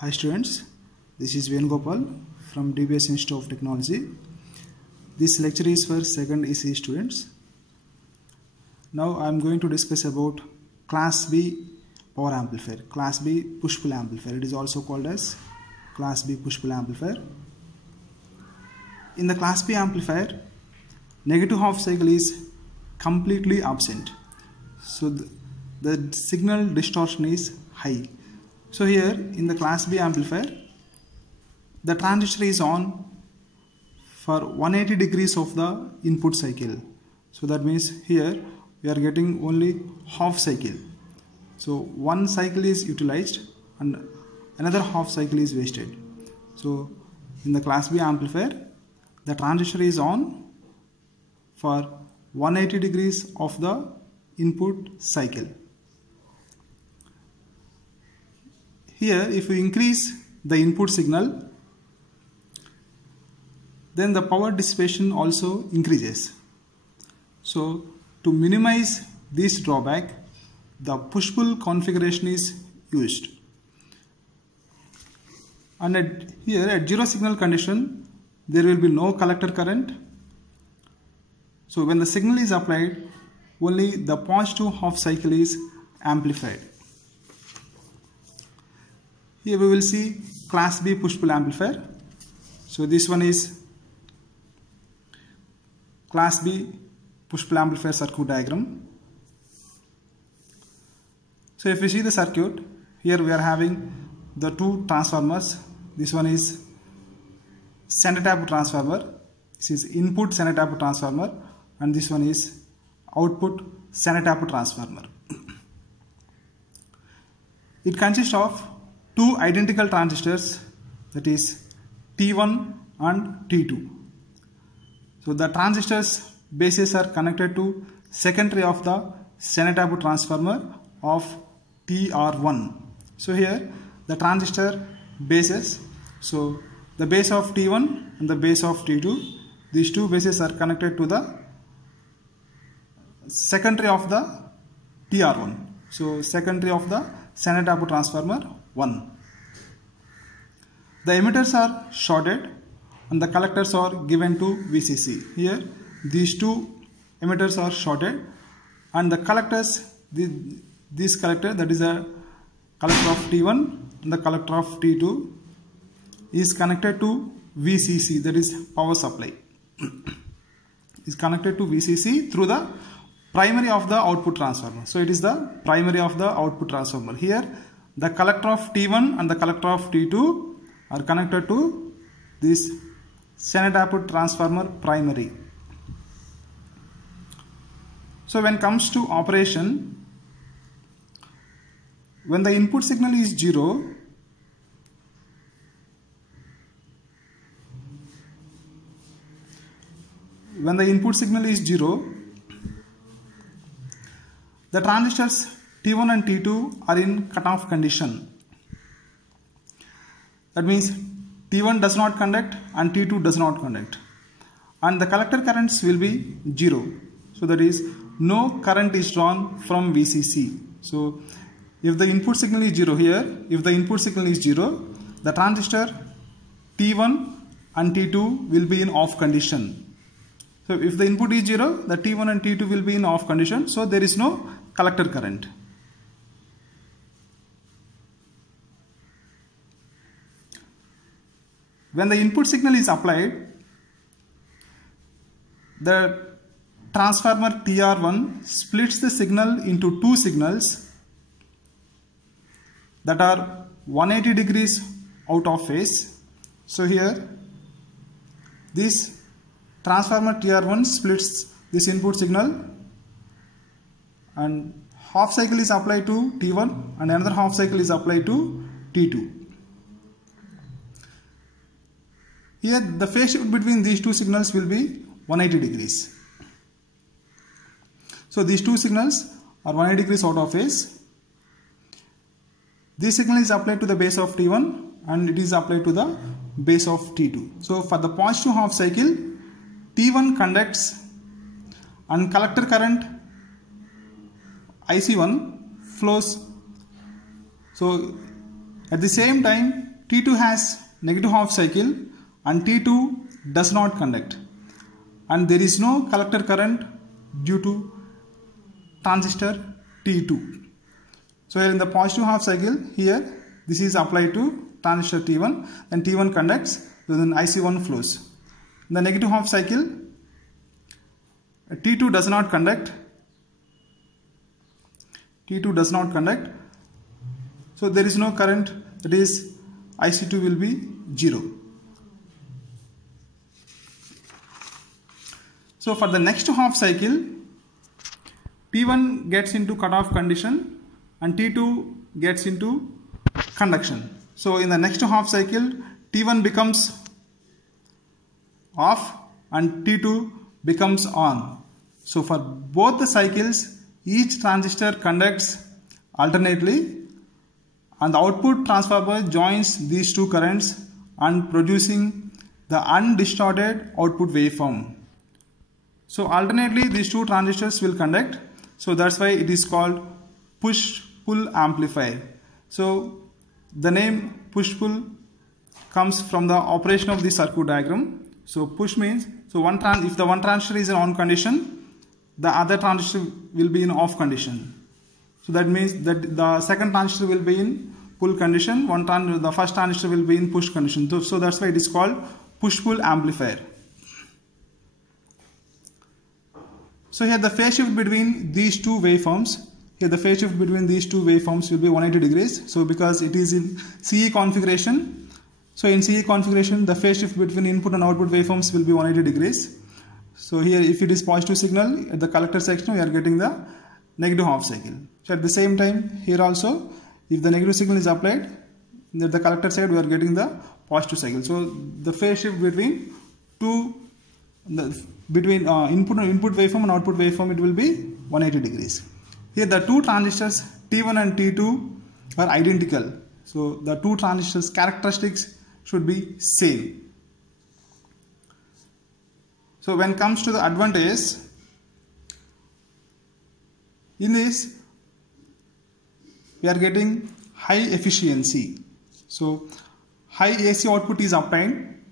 Hi students, this is Venugopal from DBS Institute of Technology. This lecture is for second EC students. Now I am going to discuss about Class B power amplifier, Class B push-pull amplifier. It is also called as Class B push-pull amplifier. In the Class B amplifier, negative half cycle is completely absent. So the signal distortion is high. So here in the Class B amplifier, the transistor is on for 180 degrees of the input cycle. So that means here we are getting only half cycle. So one cycle is utilized and another half cycle is wasted. So in the Class B amplifier, the transistor is on for 180 degrees of the input cycle. Here, if we increase the input signal, then the power dissipation also increases. So, to minimize this drawback, the push-pull configuration is used. And here at zero signal condition, there will be no collector current. So, when the signal is applied, only the positive half cycle is amplified. Here we will see Class B push-pull amplifier. So this one is Class B push-pull amplifier circuit diagram. So if we see the circuit, here we are having the two transformers. This one is center tap transformer. This is input center tap transformer, and this one is output center tap transformer. It consists of two identical transistors, that is T1 and T2. So the transistors bases are connected to secondary of the center tap transformer of TR1. So here the transistor bases, so the base of T1 and the base of T2, these two bases are connected to the secondary of the TR1. So secondary of the center tap transformer 1. The emitters are shorted and the collectors are given to VCC. Here these two emitters are shorted and the collectors, this collector, that is a collector of T1 and the collector of T2, is connected to VCC, that is power supply. Is connected to VCC through the primary of the output transformer. So it is the primary of the output transformer. Here the collector of T1 and the collector of T2 are connected to this center tap transformer primary. So when it comes to operation, when the input signal is 0, the transistors T1 and T2 are in cutoff condition. That means T1 does not conduct and T2 does not conduct. And the collector currents will be 0. So that is no current is drawn from VCC. So if the input signal is 0 here, if the input signal is 0, the transistor T1 and T2 will be in off condition. So if the input is 0, the T1 and T2 will be in off condition. So there is no collector current. When the input signal is applied, the transformer TR1 splits the signal into two signals that are 180 degrees out of phase. So here this transformer TR1 splits this input signal and half cycle is applied to T1 and another half cycle is applied to T2. Here the phase shift between these two signals will be 180 degrees. So these two signals are 180 degrees out of phase. This signal is applied to the base of T1 and it is applied to the base of T2. So for the positive half cycle, T1 conducts and collector current IC1 flows. So At the same time, T2 has negative half cycle and T2 does not conduct, and there is no collector current due to transistor T2. So here in the positive half cycle, here this is applied to transistor T1, then T1 conducts, then IC1 flows. In the negative half cycle, T2 does not conduct. T2 does not conduct. So there is no current, that is IC2 will be 0. So for the next half cycle, P1 gets into cutoff condition and T2 gets into conduction. So in the next half cycle, T1 becomes off and T2 becomes on. So for both the cycles, each transistor conducts alternately and the output transformer joins these two currents and producing the undistorted output waveform. So alternately these two transistors will conduct. So that's why it is called push-pull amplifier. So the name push-pull comes from the operation of the circuit diagram. So push means, so if the one transistor is in on condition, the other transistor will be in off condition. So that means that the second transistor will be in pull condition, the first transistor will be in push condition. So that's why it is called push-pull amplifier. So here the phase shift between these two waveforms, will be 180 degrees. So because it is in CE configuration, so in CE configuration the phase shift between input and output waveforms will be 180 degrees. So here if it is positive signal at the collector section, we are getting the negative half cycle. So at the same time here also, if the negative signal is applied at the collector side, we are getting the positive cycle. So the phase shift between input waveform and output waveform, it will be 180 degrees. Here the two transistors T1 and T2 are identical. So the two transistors characteristics should be same. So when it comes to the advantage, in this we are getting high efficiency. So high AC output is obtained.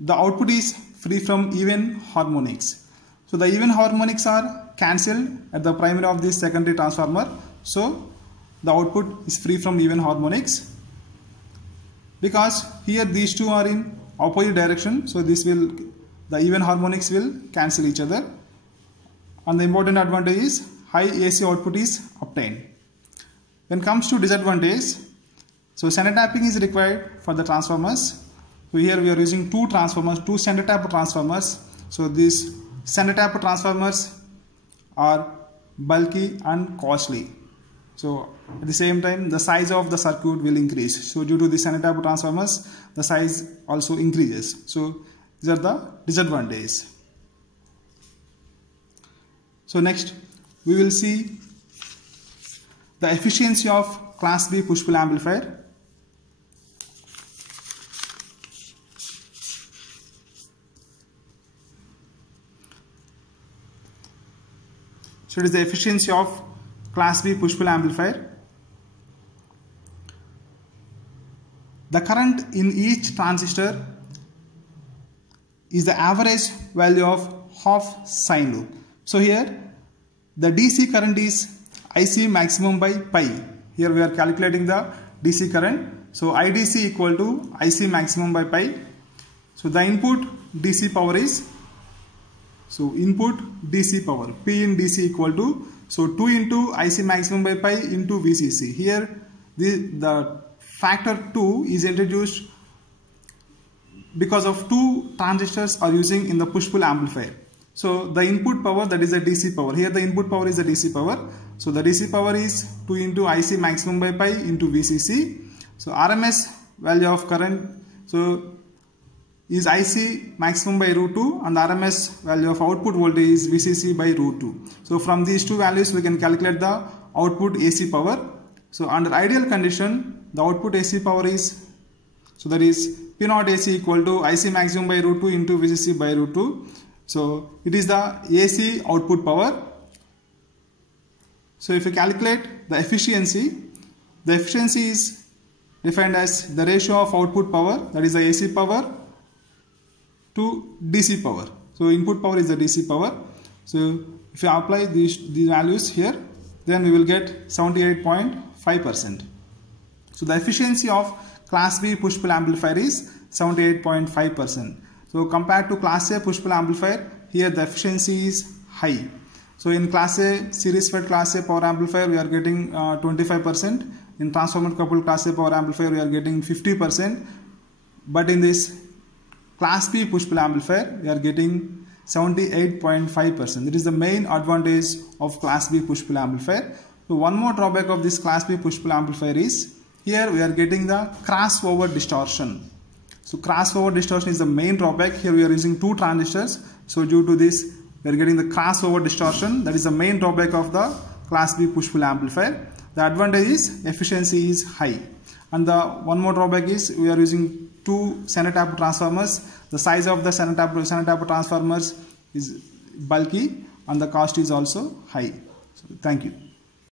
The output is free from even harmonics. So the even harmonics are cancelled at the primary of this secondary transformer. So the output is free from even harmonics. Because here these two are in opposite direction, so the even harmonics will cancel each other. And the important advantage is high AC output is obtained. When it comes to disadvantage, so center tapping is required for the transformers. So here we are using two center tap transformers. So these center tap transformers are bulky and costly. So at the same time, the size of the circuit will increase. So due to the center tap transformers, the size also increases. So these are the disadvantages. So next we will see the efficiency of class B push-pull amplifier. So it is the efficiency of class B push-pull amplifier. The current in each transistor is the average value of half sine loop. So here the DC current is IC maximum by pi. Here we are calculating the DC current. So IDC equal to IC maximum by pi. So the input DC power is, so input DC power, P in DC equal to, so 2 into IC maximum by pi into VCC. Here the factor 2 is introduced because of two transistors are using in the push-pull amplifier. So the input power, that is the DC power. Here the input power is the DC power. So the DC power is 2 into IC maximum by pi into VCC. So RMS value of current, so is IC maximum by root 2 and the RMS value of output voltage is VCC by root 2. So from these two values we can calculate the output AC power. So under ideal condition, the output AC power is, so that is P naught AC equal to IC maximum by root 2 into VCC by root 2. So it is the AC output power. So if you calculate the efficiency is defined as the ratio of output power, that is the AC power, to DC power. So input power is the DC power. So if you apply these values here, then we will get 78.5%. So the efficiency of Class B push-pull amplifier is 78.5%. So compared to Class A push-pull amplifier, here the efficiency is high. So in Class A, series fed Class A power amplifier, we are getting 25%. In transformer coupled Class A power amplifier, we are getting 50%. But in this Class B push-pull amplifier, we are getting 78.5%. That is the main advantage of Class B push-pull amplifier. So one more drawback of this Class B push-pull amplifier is, here we are getting the crossover distortion. So crossover distortion is the main drawback. Here we are using two transistors. So due to this, we are getting the crossover distortion. That is the main drawback of the Class B push-pull amplifier. The advantage is efficiency is high. And the one more drawback is, we are using two Senner taper transformers. The size of the Senner taper transformers is bulky and the cost is also high. So, thank you.